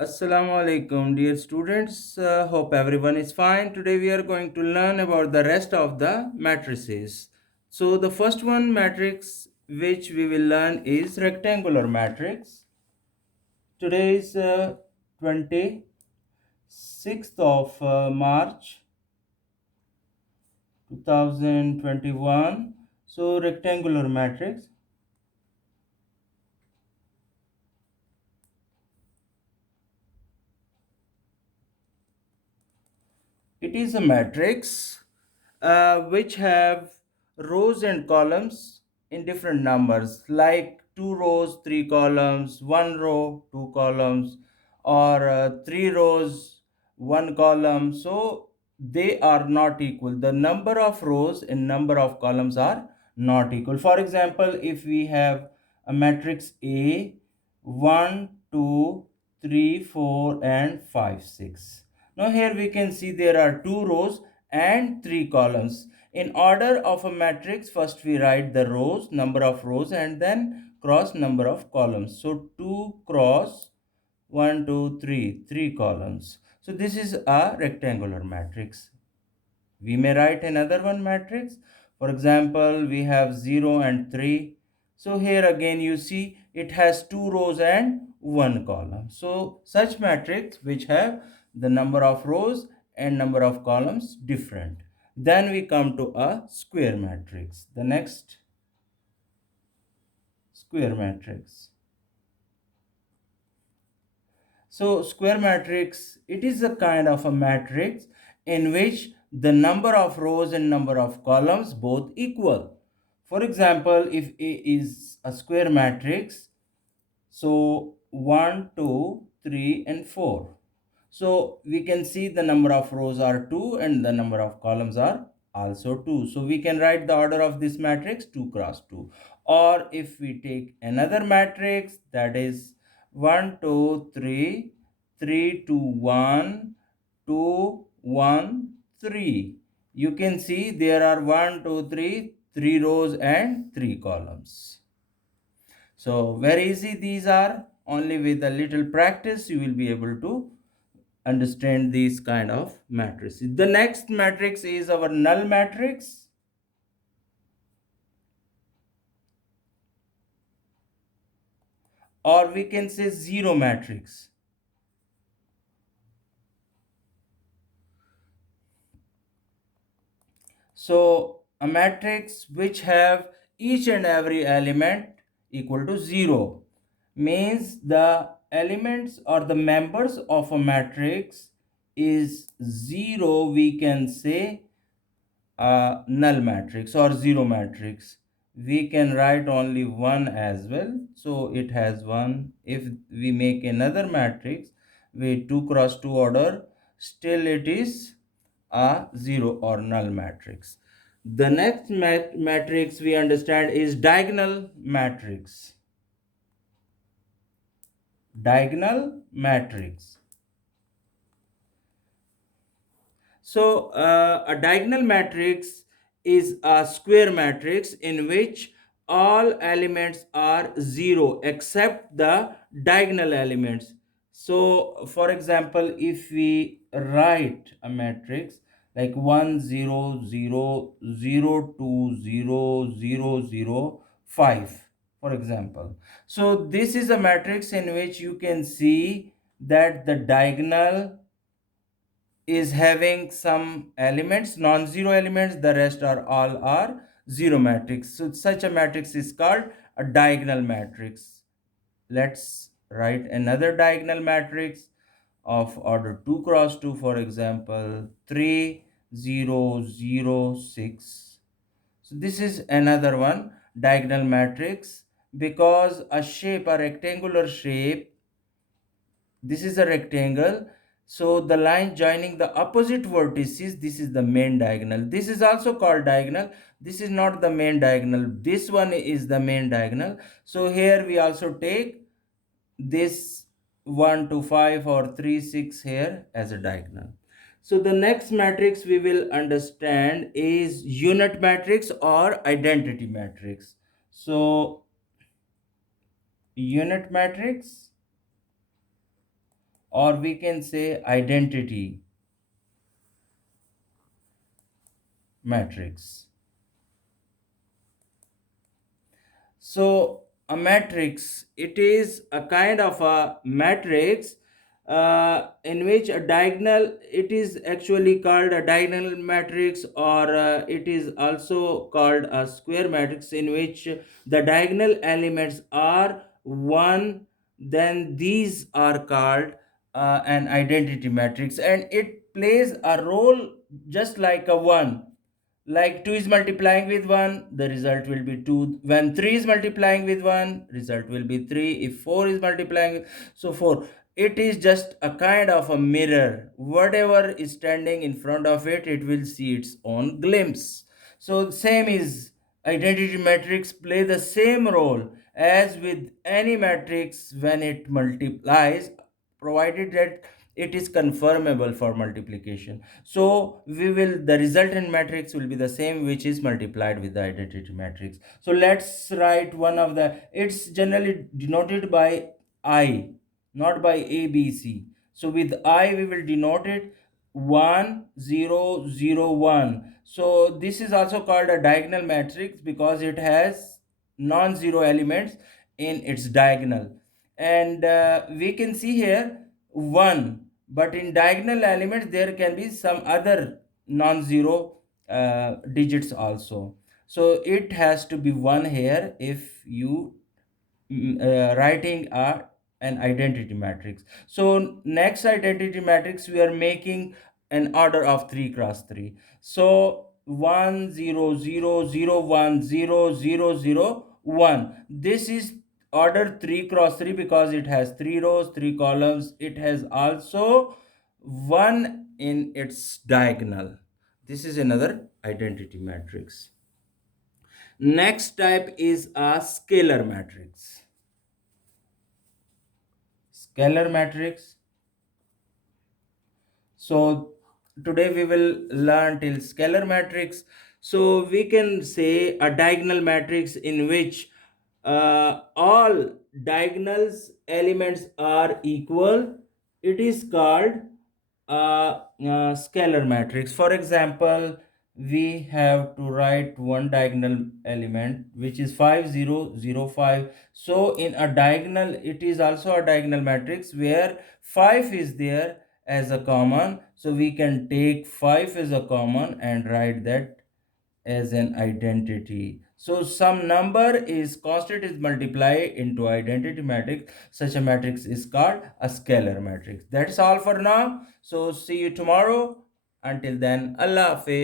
Assalamu alaikum, dear students. Hope everyone is fine. Today we are going to learn about the rest of the matrices. So the first one matrix which we will learn is rectangular matrix. Today is 26th of March 2021. So rectangular matrix. It is a matrix which have rows and columns in different numbers, like 2 rows, 3 columns, 1 row, 2 columns, or 3 rows, 1 column. So they are not equal. The number of rows and number of columns are not equal. For example, if we have a matrix A, 1, 2, 3, 4, and 5, 6. Now here we can see there are 2 rows and 3 columns. In order of a matrix, first we write the rows, number of rows, and then cross number of columns. So 2 cross 1, 2, 3, 3 columns. So this is a rectangular matrix. We may write another one matrix. For example, we have 0 and 3. So here again you see it has 2 rows and 1 column. So such matrix which have the number of rows and number of columns different. Then we come to a square matrix. The next square matrix. So square matrix, it is a kind of a matrix in which the number of rows and number of columns both equal. For example, if A is a square matrix, so 1, 2, 3, and 4. So we can see the number of rows are 2 and the number of columns are also 2. So we can write the order of this matrix 2 cross 2. Or if we take another matrix, that is 1, 2, 3, 3, 2, 1, 2, 1, 3. You can see there are 1, 2, 3, 3 rows and 3 columns. So very easy these are. Only with a little practice you will be able to understand these kind of matrices. The next matrix is our null matrix, or we can say zero matrix. So a matrix which have each and every element equal to 0 means the elements or the members of a matrix is 0. We can say a null matrix or zero matrix. We can write only 1 as well, so it has 1. If we make another matrix with 2 cross 2 order, still it is a 0 or null matrix. The next matrix we understand is diagonal matrix. Diagonal matrix. So a diagonal matrix is a square matrix in which all elements are 0 except the diagonal elements. So for example, if we write a matrix like 1 0 0 0 2 0 0 0 5, for example. So this is a matrix in which you can see that the diagonal is having some elements, non-zero elements, the rest are all are zero matrix. So such a matrix is called a diagonal matrix. Let's write another diagonal matrix of order 2 cross 2, for example 3 0 0 6. So this is another one diagonal matrix because a shape, a rectangular shape, this is a rectangle, so the line joining the opposite vertices, this is the main diagonal. This is also called diagonal. This is not the main diagonal, this one is the main diagonal. So here we also take this 1 to 5 or 3 6 here as a diagonal. So the next matrix we will understand is unit matrix or identity matrix. So unit matrix or we can say identity matrix. So a matrix, it is a kind of a matrix in which a diagonal, it is actually called a diagonal matrix, or it is also called a square matrix, in which the diagonal elements are 1, then these are called an identity matrix, and it plays a role just like a 1. Like 2 is multiplying with 1, the result will be 2. When 3 is multiplying with 1, result will be 3. If 4 is multiplying with, so 4. It is just a kind of a mirror. Whatever is standing in front of it, it will see its own glimpse. So same is identity matrix play the same role as with any matrix when it multiplies, provided that it is confirmable for multiplication. So we will, the resultant matrix will be the same which is multiplied with the identity matrix. So let's write one of the, it's generally denoted by I, not by ABC. So with I we will denote it 1 0 0 1. So this is also called a diagonal matrix because it has non-zero elements in its diagonal. And we can see here 1, but in diagonal elements there can be some other non-zero digits also. So it has to be 1 here if you writing an identity matrix. So next identity matrix we are making an order of 3 cross 3. So 1 0 0 0 1 0 0 0 1. This is order 3 cross 3 because it has 3 rows, 3 columns. It has also 1 in its diagonal. This is another identity matrix. Next type is a scalar matrix. Scalar matrix. So today we will learn till scalar matrix. So we can say a diagonal matrix in which all diagonals elements are equal. It is called scalar matrix. For example, we have to write one diagonal element which is 5 0 0 5. So in a diagonal, it is also a diagonal matrix where 5 is there as a common. So we can take 5 as a common and write that as an identity. So some number is constant is multiplied into identity matrix. Such a matrix is called a scalar matrix. That's all for now. So see you tomorrow. Until then, Allah Hafiz.